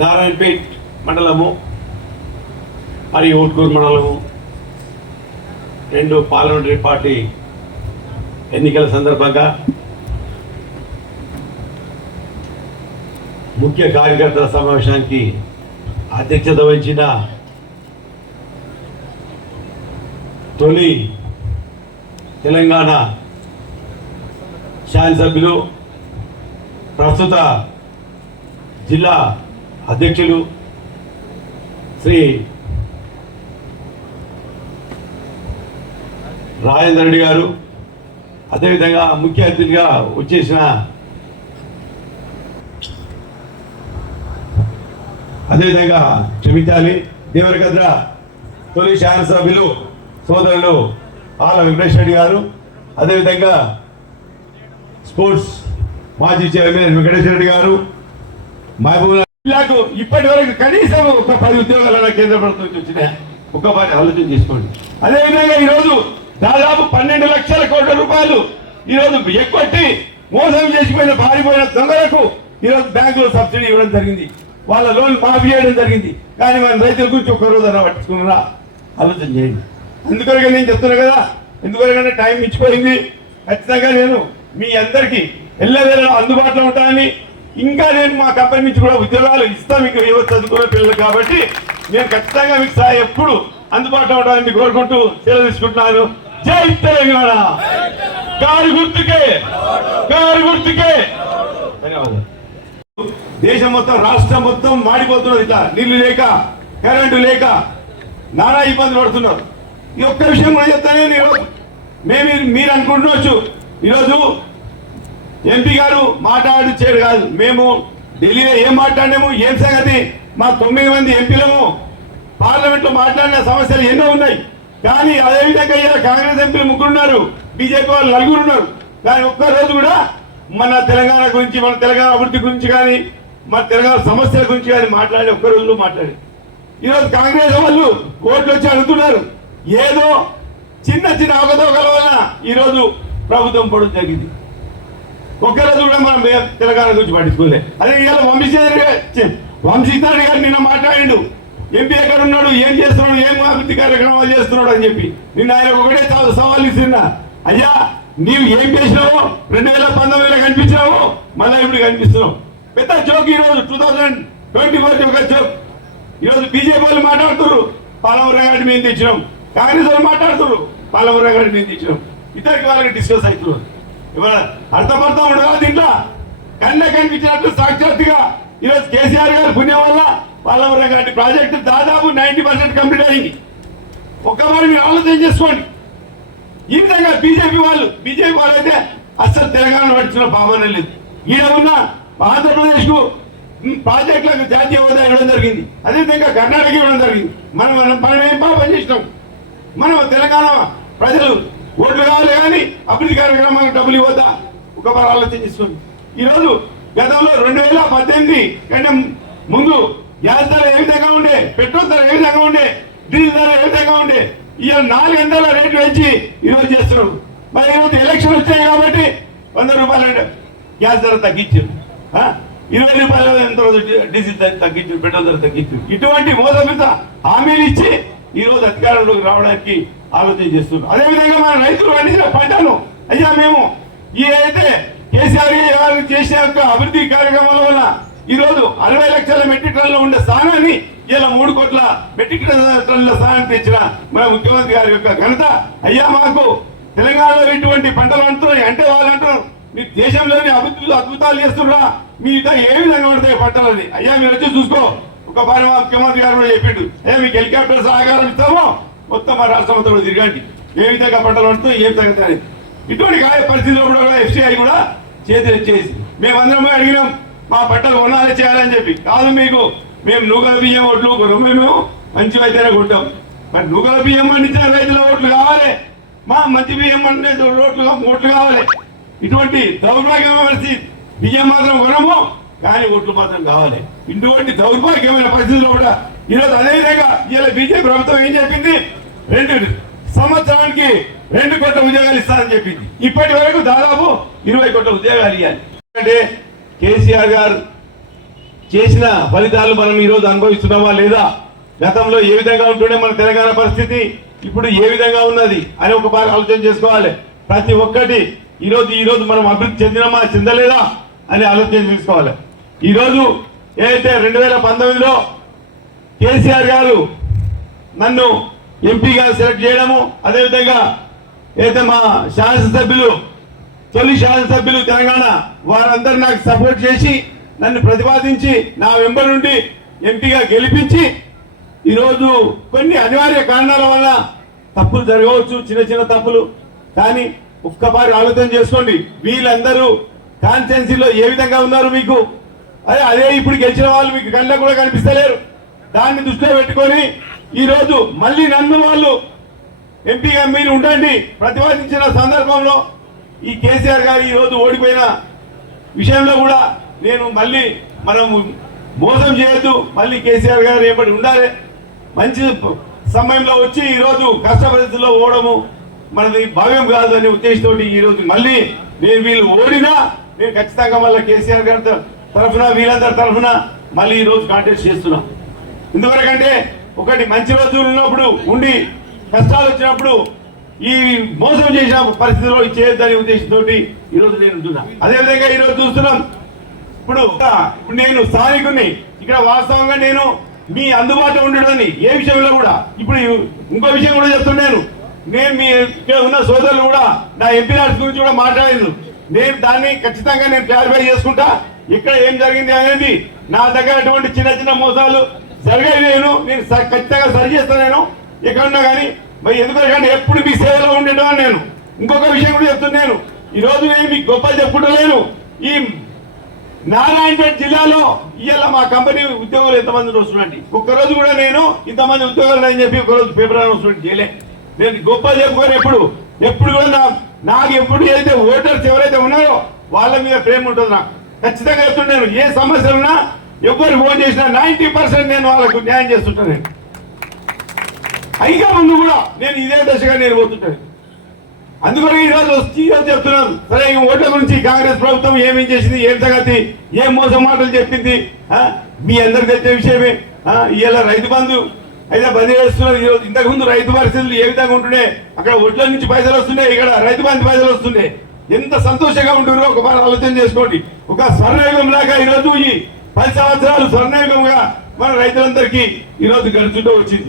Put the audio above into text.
నారాయణపేట్ మండలము మరియు ఊట్కూరు మండలము రెండు పార్లమెంటరీ పార్టీ ఎన్నికల సందర్భంగా ముఖ్య కార్యకర్తల సమావేశానికి అధ్యక్షత వహించిన తొలి తెలంగాణ శాసనసభ్యులు ప్రస్తుత జిల్లా అధ్యక్షులు శ్రీ రాజేందర్ రెడ్డి గారు, అదేవిధంగా ముఖ్య అతిథిగా వచ్చేసిన అదేవిధంగా క్షమించాలి దేవరగద్ర తొలి శాసనసభ్యులు సోదరులు ఆల వెంకటేష్ రెడ్డి గారు, అదేవిధంగా స్పోర్ట్స్ మాజీ చైర్మన్ వెంకటేశ్వర రెడ్డి గారు, మహబూబ్ జిల్లాకు ఇప్పటి వరకు కనీసం ఒక 10 ఉద్యోగాల కేంద్ర ప్రభుత్వం నుంచి వచ్చినాయి. ఒక 10 ఆలోచన చేసుకోండి. అదేవిధంగా ఈరోజు దాదాపు 12 లక్షల కోట్ల రూపాయలు ఈరోజు ఎక్కొట్టి మోసం చేసిపోయిన పారిపోయిన దొంగలకు ఈరోజు బ్యాంకులో సబ్సిడీ ఇవ్వడం జరిగింది, వాళ్ళ లోన్ మాఫీ చేయడం జరిగింది. కానీ మన రైతుల గురించి ఒక్కరోజు అలా పట్టుకున్నారా? ఆలోచన చేయండి. అందుకొరగా నేను చెప్తున్నా కదా, ఎందుకొరకంటే టైం మించిపోయింది. ఖచ్చితంగా నేను మీ అందరికీ ఎల్లవేళ అందుబాటులో ఉంటానని, ఇంకా నేను మా కంపెనీ నుంచి కూడా ఉద్యోగాలు ఇస్తాను మీకు యువత చదువుకునే పిల్లలు. కాబట్టి నేను ఖచ్చితంగా మీకు ఎప్పుడు అందుబాటులో ఉంటానని కోరుకుంటూ సెలవు తీసుకుంటున్నాను. జై తెలంగాణ. కారు గుర్తుకే, కారు గుర్తుకే. ధన్యవాదాలు. దేశం మొత్తం, రాష్ట్రం మొత్తం మాడిపోతున్నది. ఇట్లా నీళ్లు లేక, కరెంటు లేక నానా ఇబ్బందులు పడుతున్నారు. ఈ ఒక్క విషయం కూడా చెప్తానే, మీరు అనుకుంటున్నచ్చు ఈరోజు ఎంపీ గారు మాట్లాడిచ్చాడు కాదు, మేము ఢిల్లీలో ఏం మాట్లాడినాము, ఏం సంగతి, మా 9 మంది ఎంపీలము పార్లమెంట్లో మాట్లాడిన సమస్యలు ఎన్నో ఉన్నాయి. కానీ అదేవిధంగా ఇలా కాంగ్రెస్ ఎంపీలు 3 ఉన్నారు, బీజేపీ వాళ్ళు 4 ఉన్నారు. కానీ ఒక్కరోజు కూడా మన తెలంగాణ గురించి, మన తెలంగాణ అభివృద్ధి గురించి కానీ, మన తెలంగాణ సమస్యల గురించి కానీ మాట్లాడి ఒక్కరోజు మాట్లాడి, ఈరోజు కాంగ్రెస్ వాళ్ళు ఓట్లు వచ్చి అడుగుతున్నారు. ఏదో చిన్న చిన్న అవకతవకల వల్ల ఈరోజు ప్రభుత్వం పడడం జరిగింది. ఒక్కరోజు కూడా మనం తెలంగాణ గురించి పట్టించుకోలేదు. అదే ఇవాళ వంశీధర్ గారు నిన్న మాట్లాడిండు, ఎంపీ ఎక్కడ ఉన్నాడు, ఏం చేస్తున్నాడు, ఏం అభివృద్ధి కార్యక్రమాలు చేస్తున్నాడు అని చెప్పి. నిన్న ఆయన ఒకటే సవాల్ ఇస్తున్నా, అయ్యా నీవు ఏం చేసినావు, 2019లో కనిపించినావు, మళ్ళీ ఇప్పుడు కనిపిస్తున్నావు. పెద్ద జోక్ ఈరోజు 2024 ఒక జోక్. ఈరోజు బీజేపీ వాళ్ళు మాట్లాడుతున్నారు, పాలమూరు గారిని మేము తెచ్చినాం, కాంగ్రెస్ వాళ్ళు మాట్లాడుతున్నారు, పాలమూరు గారిని మేము తెచ్చినాం. ఇద్దరికి వాళ్ళకి డిస్కస్ అవుతున్నారు. అర్థపర్థం ఉండదు దీంట్లో. కన్నా కనిపించినట్టు సాక్షాత్తుగా ఈరోజు కేసీఆర్ గారు పుణ్యం వల్ల పాలమూరు గారి ప్రాజెక్టు దాదాపు 90% కంప్లీట్ అయింది. ఒక్కసారి మీరు ఆలోచన చేసుకోండి. ఈ విధంగా బీజేపీ వాళ్ళు అయితే అసలు తెలంగాణ పట్టించిన భావన లేదు. ఈయన ఉన్న ఆంధ్రప్రదేశ్ కు ప్రాజెక్టులకు జాతీయ హోదా ఇవ్వడం జరిగింది, అదేవిధంగా కర్ణాటక ఇవ్వడం జరిగింది. మనం ఏం బాగా పనిచేసినాం. మనం తెలంగాణ ప్రజలు ఓట్లు కావాలి కానీ అభివృద్ధి కార్యక్రమాలకు డబ్బులు ఇవ్వద్దా? ఒకసారి ఆలోచన చేసుకోండి. ఈరోజు గతంలో 2018 కంటే ముందు గ్యాస్ ధర ఏ విధంగా ఉండే, పెట్రోల్ ధర ఏ విధంగా ఉండే, డీజిల్ ధర ఏ విధంగా ఉండే, ఇవాళ 400 రేట్లు పెంచి ఈరోజు చేస్తున్నారు. మరి ఈరోజు ఎలక్షన్ వచ్చాయి కాబట్టి 100 రూపాయలు గ్యాస్ ధర తగ్గించారు, 20 రూపాయలు ఎంత రోజు డీజిల్ ధర తగ్గించారు, పెట్రోల్ ధర తగ్గించారు. ఇటువంటి మోసమిత హామీలు ఇచ్చి ఈరోజు అధికారంలోకి రావడానికి ఆలోచన చేస్తున్నారు. అదేవిధంగా మన రైతులు పండించిన పంటను, అయ్యా మేము అయితే కేసీఆర్ గారు చేసిన అభివృద్ధి కార్యక్రమాల వల్ల ఈరోజు 60 లక్షల మెట్రిక్ టన్నులో ఉండే స్థానాన్ని ఇలా 3 కోట్ల మెట్రిక్ టన్నుల స్థానాన్ని తెచ్చిన మన ముఖ్యమంత్రి గారి యొక్క ఘనత. అయ్యా మాకు తెలంగాణలో ఇటువంటి పంటలు అంటున్నాయి అంటే వాళ్ళు అంటున్నారు, మీ దేశంలోని అద్భుతాలు చేస్తున్నా, మీ ఏ విధంగా పడతాయి పంటలని. అయ్యా మీరు వచ్చి చూసుకో. ఒక పని మా ముఖ్యమంత్రి గారు కూడా చెప్పిండు, అయ్యా మీకు హెలికాప్టర్ సహకారం ఇస్తామో మొత్తం మా రాష్ట్రం మొత్తం కూడా తిరగండి, ఏ విధంగా పంటలు పడుతుంది, ఏం సంగతి అనేది. ఇటువంటి పరిస్థితుల్లో కూడా ఎఫ్సిఐ కూడా చేసి మేమందరం అడిగినాం, మా పంటలు కొనాలి చేయాలని చెప్పి. కాదు మీకు మేము నూకల బియ్యం ఓట్లు మేము మంచి అయితేనే కొంటాం. మరి నూకల బియ్యం పండించిన రైతుల ఓట్లు కావాలి, మా మంచి బియ్యం పండించే ఓట్లు కావాలి. ఇటువంటి దౌర్భాగ్యమైన పరిస్థితి. బియ్యం మాత్రం కొనము కానీ ఓట్లు మాత్రం కావాలి. ఇటువంటి దౌర్భాగ్యమైన పరిస్థితుల్లో కూడా ఈరోజు అదేవిధంగా ఇలా బీజేపీ ప్రభుత్వం ఏం చెప్పింది, 2 సంవత్సరానికి 2 కోట్ల ఉద్యోగాలు ఇస్తారని చెప్పింది. ఇప్పటి వరకు దాదాపు 20 కోట్ల ఉద్యోగాలు ఇవ్వాలి. అంటే కేసీఆర్ గారు చేసిన ఫలితాలు మనం ఈరోజు అనుభవిస్తున్నామా లేదా, గతంలో ఏ విధంగా ఉంటుండే మన తెలంగాణ పరిస్థితి, ఇప్పుడు ఏ విధంగా ఉన్నది అని ఒక బాగా ఆలోచన చేసుకోవాలి. ప్రతి ఒక్కటి ఈరోజు మనం అభివృద్ధి చెందినామా చెందలేదా అని ఆలోచన చేసుకోవాలి. ఈరోజు ఏదైతే 2019లో కేసీఆర్ గారు నన్ను ఎంపీగా సెలెక్ట్ చేయడము, అదేవిధంగా ఏదైతే మా శాసనసభ్యులు తొలి శాసనసభ్యులు తెలంగాణ వారందరూ నాకు సపోర్ట్ చేసి నన్ను ప్రతిపాదించి నా వెంబడి నుండి ఎంపీగా గెలిపించి, ఈరోజు కొన్ని అనివార్య కారణాల వల్ల తప్పులు జరగవచ్చు, చిన్న చిన్న తప్పులు, కానీ ఒక్కసారి ఆలోచన చేసుకోండి. వీళ్ళందరూ కాన్స్టిట్యున్సీలో ఏ విధంగా ఉన్నారు మీకు, అదే ఇప్పుడు గెలిచిన వాళ్ళు మీకు కళ్ళకు కూడా కనిపిస్తలేరు. దాన్ని దృష్టిలో పెట్టుకొని ఈరోజు మళ్ళీ నన్ను వాళ్ళు ఎంపీగా మీరు ఉండండి ప్రతిపాదించిన సందర్భంలో ఈ కేసీఆర్ గారు ఈరోజు ఓడిపోయిన విషయంలో కూడా నేను మళ్ళీ మనం మోసం చేయొద్దు, మళ్ళీ కేసీఆర్ గారు ఏపటి ఉండాలి, మంచి సమయంలో వచ్చి ఈరోజు కష్ట పరిస్థితుల్లో ఓడము మనది భావ్యం కాదు అనే ఉద్దేశంతో ఈరోజు మళ్ళీ నేను వీళ్ళు ఓడినా నేను ఖచ్చితంగా మళ్ళీ కేసీఆర్ గారి తరఫున వీళ్ళందరి తరఫున మళ్ళీ ఈరోజు కాంటెస్ట్ చేస్తున్నా. ఎందువరకంటే ఒకటి మంచి రోజులు ఉన్నప్పుడు ఉండి కష్టాలు వచ్చినప్పుడు ఈ మోసం చేసిన పరిస్థితిలో చేయొద్దనే ఉద్దేశంతో ఈరోజు నేను ఉంటున్నా. అదేవిధంగా ఈరోజు చూస్తున్నాం, ఇప్పుడు నేను స్థానికుని ఇక్కడ వాస్తవంగా నేను మీ అందుబాటులో ఉండడాన్ని ఏ విషయంలో కూడా ఇప్పుడు ఇంకో విషయం కూడా చెప్తున్నాను. నేను మీ ఇక్కడ ఉన్న సోదరులు కూడా నా ఎంపీ రాష్ట్ర గురించి కూడా మాట్లాడాను. నేను దాన్ని ఖచ్చితంగా నేను క్లారిఫై చేసుకుంటా. ఇక్కడ ఏం జరిగింది అనేది నా దగ్గర అటువంటి చిన్న చిన్న మోసాలు జరిగాయి, నేను ఖచ్చితంగా సరి చేస్తాను. నేను ఎక్కడున్నా కానీ మరి ఎందుకంటే ఎప్పుడు మీ సేవలో ఉండేటవాడు నేను. ఇంకొక విషయం కూడా చెప్తున్నాను, ఈరోజు నేను మీకు గొప్పలు చెప్పుకుంటలేను. ఈ నారాయణపేట జిల్లాలో ఇవాళ మా కంపెనీ ఉద్యోగులు ఎంతమంది వస్తున్నట్టు ఒక్కరోజు కూడా నేను ఇంతమంది ఉద్యోగులు అని చెప్పి ఒకరోజు పేపర్ వస్తున్నట్టు చేయలే. నేను గొప్పలు చెప్పుకొని ఎప్పుడు కూడా నాకు ఎప్పుడు ఏదైతే ఓటర్స్ ఎవరైతే ఉన్నారో వాళ్ళ మీద ప్రేమ ఉంటుంది. నాకు ఖచ్చితంగా చెప్తున్నాను, ఏ సమస్య ఉన్నా ఎవరు ఫోన్ చేసినా 90% నేను వాళ్ళకు న్యాయం చేస్తుంటాను. అయిగా ముందు కూడా నేను ఇదే దశగా నేను పోతుంటాను. అందుకని ఈరోజు చెప్తున్నాను, సరే ఓట్ల గురించి కాంగ్రెస్ ప్రభుత్వం ఏమేం చేసింది, ఏం సంగతి, ఏం మోసం మాటలు చెప్పింది మీ అందరికి తెలిసే విషయమే. ఇలా రైతు బంధు అయితే బంద్ చేస్తున్నారు. ఈరోజు ఇంతకుముందు రైతు పరిస్థితులు ఏ విధంగా ఉంటుండే, అక్కడ ఒడ్ల నుంచి పైసలు వస్తుండే, ఇక్కడ రైతు బంధు పైసలు వస్తుండే, ఎంత సంతోషంగా ఉంటుందో ఒక ఆలోచన చేసుకోండి. ఒక స్వర్ణయుగం లాగా ఈరోజు ఈ 10 సంవత్సరాలు స్వర్ణయుగంగా మన రైతులందరికీ ఈరోజు గడుచుంటూ వచ్చింది.